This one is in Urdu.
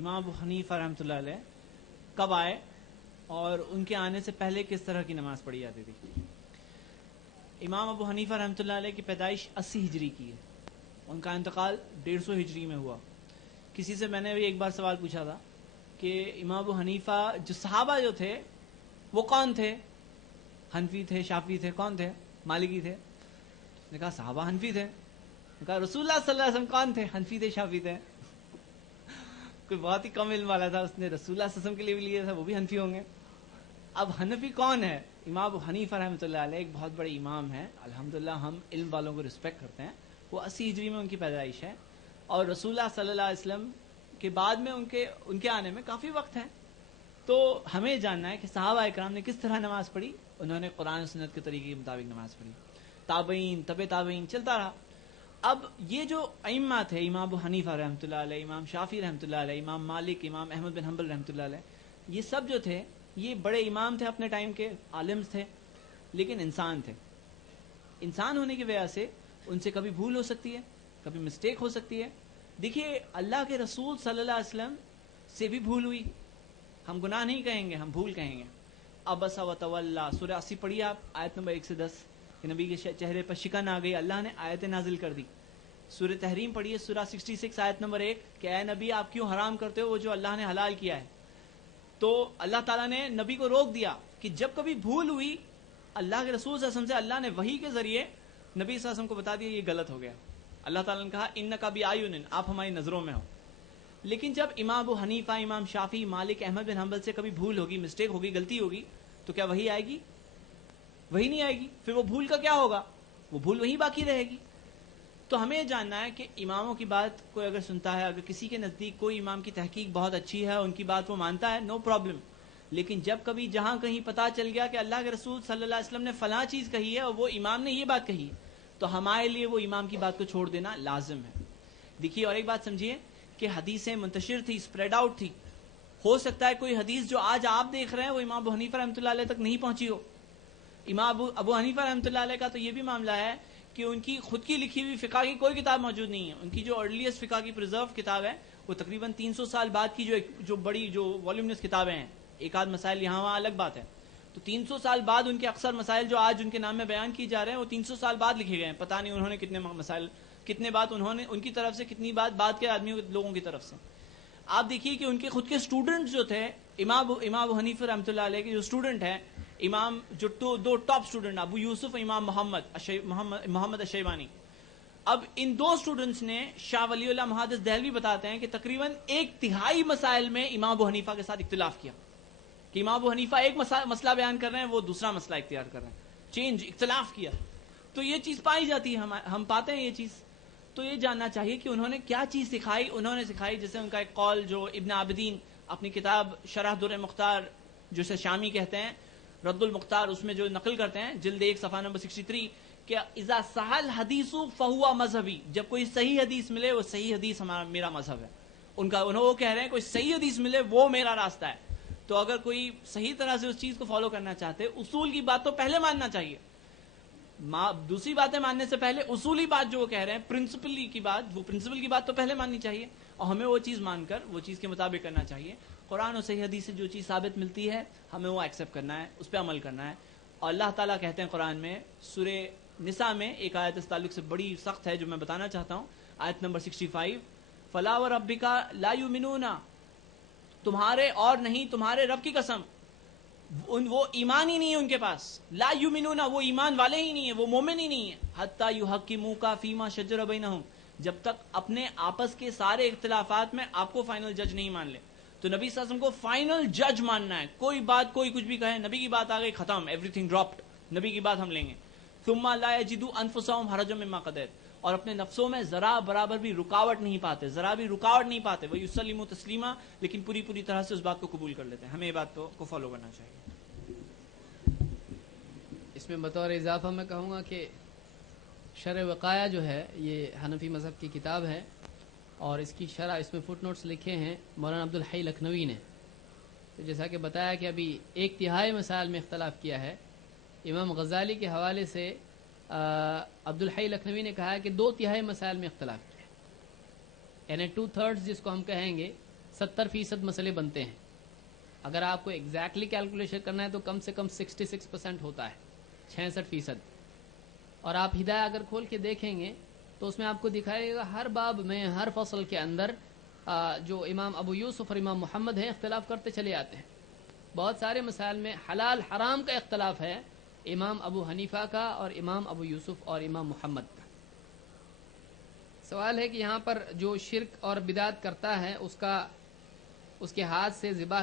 امام ابو حنیفہ رحمۃ اللہ علیہ کب آئے اور ان کے آنے سے پہلے کس طرح کی نماز پڑھی جاتی تھی. امام ابو حنیفہ رحمۃ اللہ علیہ کی پیدائش 80 ہجری کی ہے. ان کا انتقال 150 ہجری میں ہوا. کسی سے میں نے بھی ایک بار سوال پوچھا تھا کہ امام ابو حنیفہ جو صحابہ جو تھے وہ کون تھے؟ حنفی تھے، شافعی تھے، کون تھے؟ مالکی تھے. نے کہا صحابہ حنفی تھے. نے کہا رسول اللہ صلی اللہ علیہ وسلم کون تھے؟ حنفی تھے، شافعی تھے. کوئی بہت ہی کم علم والا تھا، اس نے رسول اللہ صلی اللہ علیہ وسلم کے لیے بھی لیا تھا، وہ بھی حنفی ہوں گے. اب حنفی کون ہے؟ امام ابو حنیفہ رحمۃ اللہ علیہ ایک بہت بڑے امام ہیں. الحمدللہ ہم علم والوں کو رسپیکٹ کرتے ہیں. وہ 80 ہجری میں ان کی پیدائش ہے اور رسول اللہ صلی اللہ علیہ وسلم کے بعد میں ان کے آنے میں کافی وقت ہے. تو ہمیں جاننا ہے کہ صحابہ اکرام نے کس طرح نماز پڑھی. انہوں نے قرآن و سنت کے طریقے کے مطابق نماز پڑھی. تابعین، تبع تابعین چلتا رہا. اب یہ جو ائمہ تھے، امام ابو حنیفہ رحمۃ اللہ علیہ، امام شافعی رحمۃ اللہ علیہ، امام مالک، امام احمد بن حنبل رحمۃ اللہ علیہ، یہ سب جو تھے یہ بڑے امام تھے، اپنے ٹائم کے عالم تھے، لیکن انسان تھے. انسان ہونے کی وجہ سے ان سے کبھی بھول ہو سکتی ہے، کبھی مسٹیک ہو سکتی ہے. دیکھیے اللہ کے رسول صلی اللہ علیہ وسلم سے بھی بھول ہوئی. ہم گناہ نہیں کہیں گے، ہم بھول کہیں گے. ابس و تولا، سورہ 80 پڑھیے آپ، آیت نمبر 1 سے 10 کہ نبی کے چہرے پر شکن آ گئی، اللہ نے آیت نازل کر دی. سورہ تحریم پڑھیے، سورہ 66 آیت نمبر 1 کہ اے نبی آپ کیوں حرام کرتے ہو وہ جو اللہ نے حلال کیا ہے. تو اللہ تعالیٰ نے نبی کو روک دیا کہ جب کبھی بھول ہوئی اللہ کے رسول صلی اللہ علیہ وسلم سے اللہ نے وحی کے ذریعے نبی صلی اللہ علیہ وسلم کو بتا دیا یہ غلط ہو گیا. اللہ تعالیٰ نے کہا انک بِأَعْیُنٍ، آپ ہماری نظروں میں ہو. لیکن جب امام ابو حنیفہ، امام شافعی، مالک، احمد بن حنبل سے کبھی بھول ہوگی، مسٹیک ہوگی، غلطی ہوگی، تو کیا وحی آئے گی؟ وہی نہیں آئے گی. پھر وہ بھول کا کیا ہوگا؟ وہ بھول وہی باقی رہے گی. تو ہمیں جاننا ہے کہ اماموں کی بات کوئی اگر سنتا ہے، اگر کسی کے نزدیک کوئی امام کی تحقیق بہت اچھی ہے، ان کی بات وہ مانتا ہے، نو پرابلم. لیکن جب کبھی جہاں کہیں پتہ چل گیا کہ اللہ کے رسول صلی اللہ علیہ وسلم نے فلاں چیز کہی ہے اور وہ امام نے یہ بات کہی ہے، تو ہمارے لیے وہ امام کی بات کو چھوڑ دینا لازم ہے. دیکھیے اور ایک بات سمجھیے کہ حدیثیں منتشر تھی، اسپریڈ آؤٹ تھی. ہو سکتا ہے کوئی حدیث جو آج آپ دیکھ رہے ہیں وہ امام ابو حنیفہ رحمۃ اللہ علیہ تک نہیں پہنچی ہو. امام ابو حنیفہ رحمۃ اللہ علیہ کا تو یہ بھی معاملہ ہے کہ ان کی خود کی لکھی ہوئی فقہ کی کوئی کتاب موجود نہیں ہے. ان کی جو ارلیسٹ فقہ کی پرزرو کتاب ہے وہ تقریباً 300 سال بعد کی جو بڑی جو والیومنس کتابیں ہیں. ایک آدھ مسائل یہاں وہاں الگ بات ہے. تو 300 سال بعد ان کے اکثر مسائل جو آج ان کے نام میں بیان کی جا رہے ہیں وہ 300 سال بعد لکھے گئے ہیں. پتہ نہیں انہوں نے کتنے مسائل، کتنے بات انہوں نے ان کی طرف سے، کتنی بات بعد کے آدمیوں لوگوں کی طرف سے. آپ دیکھیے کہ ان کے خود کے اسٹوڈنٹ جو تھے، امام ابو حنیفہ رحمۃ اللہ علیہ کے جو اسٹوڈنٹ ہیں، امام جو دو ٹاپ اسٹوڈنٹ ابو یوسف، امام محمد الشیبانی. اب ان دو اسٹوڈنٹس نے شاہ ولی اللہ محدث دہلوی بتاتے ہیں کہ تقریباً 1/3 مسائل میں امام ابو حنیفہ کے ساتھ اختلاف کیا. کہ امام ابو حنیفہ ایک مسئلہ بیان کر رہے ہیں، وہ دوسرا مسئلہ اختیار کر رہے ہیں، اختلاف کیا. تو یہ چیز پائی جاتی ہے، ہم پاتے ہیں یہ چیز. تو یہ جاننا چاہیے کہ انہوں نے کیا چیز سکھائی. انہوں نے سکھائی جیسے ان کا ایک قول جو ابن عابدین اپنی کتاب شرح در مختار جسے شامی کہتے ہیں، رد المختار، اس میں جو نقل کرتے ہیں جلد 1 صفحہ نمبر 63 کہ اذا صحل حدیث فہو مذہبی، جب کوئی صحیح حدیث ملے وہ صحیح حدیث میرا مذہب ہے. انہوں وہ کہہ رہے ہیں کوئی صحیح حدیث ملے وہ میرا راستہ ہے. تو اگر کوئی صحیح طرح سے اس چیز کو فالو کرنا چاہتے، اصول کی بات تو پہلے ماننا چاہیے. دوسری باتیں ماننے سے پہلے اصولی بات جو وہ کہہ رہے ہیں، پرنسپل کی بات تو پہلے ماننی چاہیے اور ہمیں وہ چیز مان کر وہ چیز کے مطابق کرنا چاہیے. قرآن اور صحیح حدیث سے جو چیز ثابت ملتی ہے ہمیں وہ ایکسیپٹ کرنا ہے، اس پہ عمل کرنا ہے. اور اللہ تعالیٰ کہتے ہیں قرآن میں سورہ نساء میں ایک آیت اس تعلق سے بڑی سخت ہے جو میں بتانا چاہتا ہوں، آیت نمبر 65 فلا وربک لا یؤمنون، تمہارے اور نہیں تمہارے رب کی قسم وہ ایمان ہی نہیں ہے ان کے پاس. لا یؤمنون، وہ ایمان والے ہی نہیں ہیں، وہ مومن ہی نہیں ہیں. حتی یحکموک فیما شجر بینہم، جب تک اپنے آپس کے سارے اختلافات میں آپ کو فائنل جج نہیں مان لے. تو نبی صلی اللہ علیہ وسلم کو فائنل جج ماننا ہے. کوئی بات کوئی کچھ بھی کہے، نبی کی بات آ گئی ختم، ایوری تھنگ ڈراپڈ، نبی کی بات ہم لیں گے. ثم لا یجدوا انفسهم حرجا مما قضیت، اور اپنے نفسوں میں ذرا برابر بھی رکاوٹ نہیں پاتے، وَيُسَلِّمُوا تسلیما، لیکن پوری طرح سے اس بات کو قبول کر لیتے ہیں. ہمیں یہ بات کو فالو کرنا چاہیے. اس میں بطور اضافہ میں کہوں گا کہ شرح وقایہ جو ہے یہ حنفی مذہب کی کتاب ہے اور اس کی شرح، اس میں فٹ نوٹس لکھے ہیں مولانا عبدالحی لکھنوی نے. تو جیسا کہ بتایا کہ ابھی 1/3 مسائل میں اختلاف کیا ہے. امام غزالی کے حوالے سے عبدالحی لکھنوی نے کہا ہے کہ 2/3 مسائل میں اختلاف کیا ہے، یعنی 2/3 جس کو ہم کہیں گے 70% مسئلے بنتے ہیں. اگر آپ کو ایگزیکٹلی کیلکولیشن کرنا ہے تو کم سے کم 66% ہوتا ہے, 66%. اور آپ ہدایہ اگر کھول کے دیکھیں گے تو اس میں آپ کو دکھائے گا ہر باب میں, ہر فصل کے اندر جو امام ابو یوسف اور امام محمد ہیں اختلاف کرتے چلے آتے ہیں. بہت سارے مسائل میں حلال حرام کا اختلاف ہے, امام ابو حنیفہ کا اور امام ابو یوسف اور امام محمد کا. سوال ہے کہ یہاں پر جو شرک اور بدعت کرتا ہے اس کے ہاتھ سے ذبح